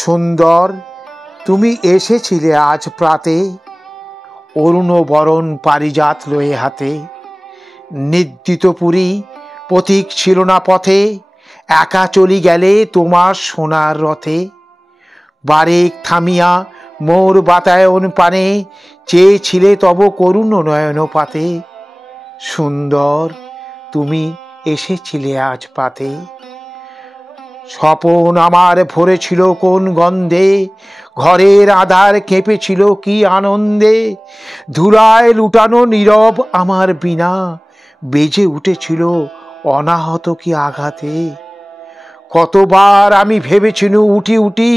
সুন্দর, তুমি এসেছিলে আজ প্রাতে, অরুণ বরণ পারিজাত লয়ে হাতে। নিদ্রিত পুরী পথিক ছিল না পথে, একা চলি গেলে তোমার সোনার রথে। বারেক থামিয়া মোর বাতায়ন পানে, চেয়েছিলে তব করুণ নয়ন পাতে। সুন্দর, তুমি এসেছিলে আজ প্রাতে। স্বপন আমার ভরেছিল কোন গন্ধে, ঘরের আধার কেঁপেছিল কি আনন্দে। ধুলায় লুটানো নীরব আমার বীণা, বেজে উঠেছিল অনাহত কি আঘাতে। কতবার আমি ভেবেছিনু উঠি উঠি,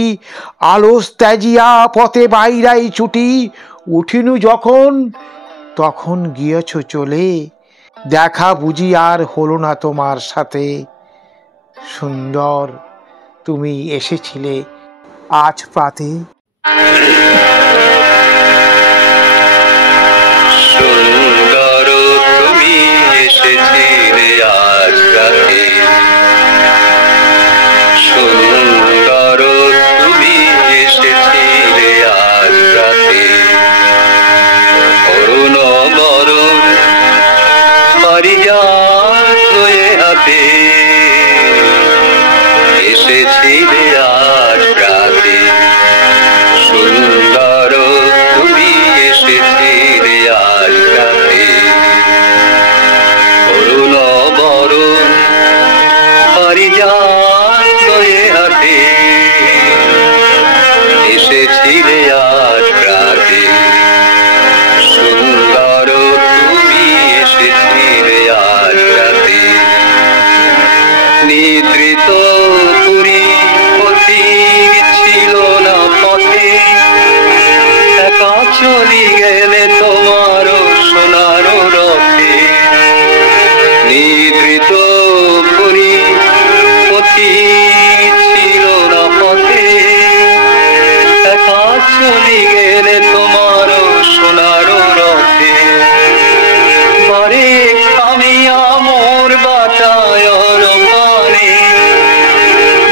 আলস ত্যাজিয়া পথে বাইরাই ছুটি। উঠিনু যখন তখন গিয়েছ চলে, দেখা বুঝি আর হলো না তোমার সাথে। সুন্দর, তুমি এসেছিলে আজ প্রাতে। সুন্দর, তুমি এসেছিলে আজ প্রাতে। সুন্দর, তুমি এসেছিলে আজ প্রাতে। অরুণ বরণ পারিজাত লয়ে হাতে, এসেছিলে আজ প্রাতে। সুন্দর, তুমি এসেছিলে আজ প্রাতে। অরুণ বরণ পারিজাত লয়ে হাতে, এসেছিলে আজ প্রাতে। সুন্দর, তুমি এসেছিলে আজ প্রাতে। নিদ্রিত পুরী পথিক ছিল না পথে, একা চলি গেলে তোমার সোনার রথে। নিদ্রিত পুরী পথিক ছিল না পথে, একা চলি গেলে তোমার সোনার রথে। বারেক থামিয়া মোর বাতায়ন পানে,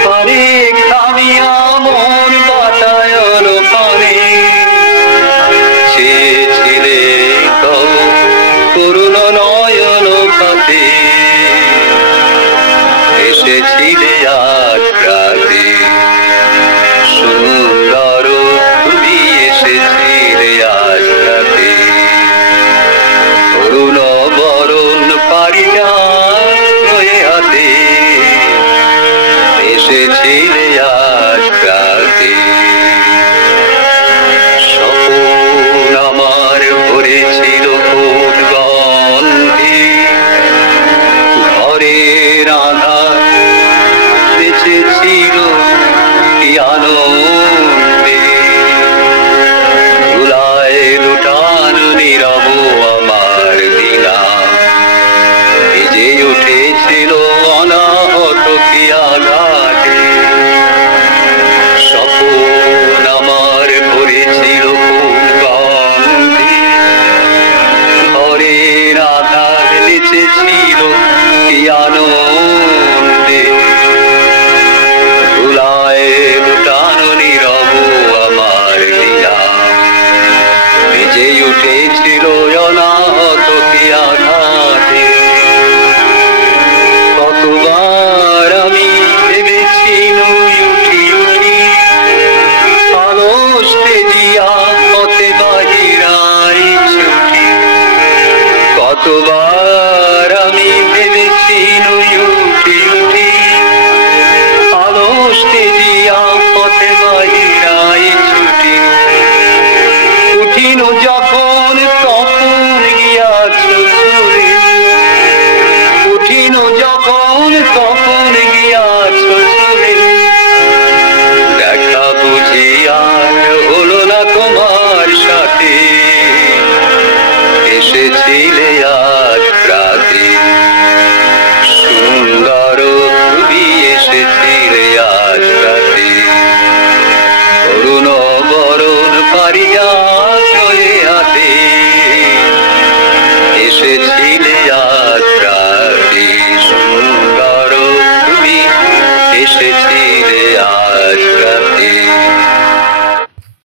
বারেক থামিয়া মোর বাতায়ন পানে। চেয়েছিলে তব করুণ নয়ন পাতে, এসেছিলে আজ প্রাতে। সুন্দর, তুমি এসেছিলে আজ প্রাতে। অরুণ বরণ পারিজাত লয়ে হাতে, এসেছিলে আজ প্রাতে। স্বপন আমার ভরেছিল কোন গন্ধে, ঘরের আধার বেঁচেছিল কি আনন্দে। ধুলায় লুটানো নীরব আমার দিনা, ভিজে উঠেছিল অনাহত কি আঘাতে। স্বপন আমার ভরেছিল কোন গন্ধে, ঘরের আধার নেচেছিল কি আনন্দে। ধুলায় লুটানো নীরব আমার লীলা, ভিজে উঠেছিল অনাহত কি আঘাতে। কতবার আমি ভেবেছিনু উঠি উঠি, আলস তেজিয়া পথে বাহিরাই ছুটি। কতবার আমি ভেবেছিনু উঠি উঠি, আলস তেজিয়া পথে বাহিরাই ছুটি। উঠিনু যখন তখন গিয়াছ চলে, উঠিনু যখন তখন গিয়াছ চলে। দেখা বুঝি আর হলো না তোমার সাথে, এসেছিলে আজ প্রাতে। সুন্দর, তুমি এসেছিলে আজ প্রাতে। অরুণ বরণ পারিজাত লয়ে হাতে, এসেছিলে আজ প্রাতে। এসেছিলে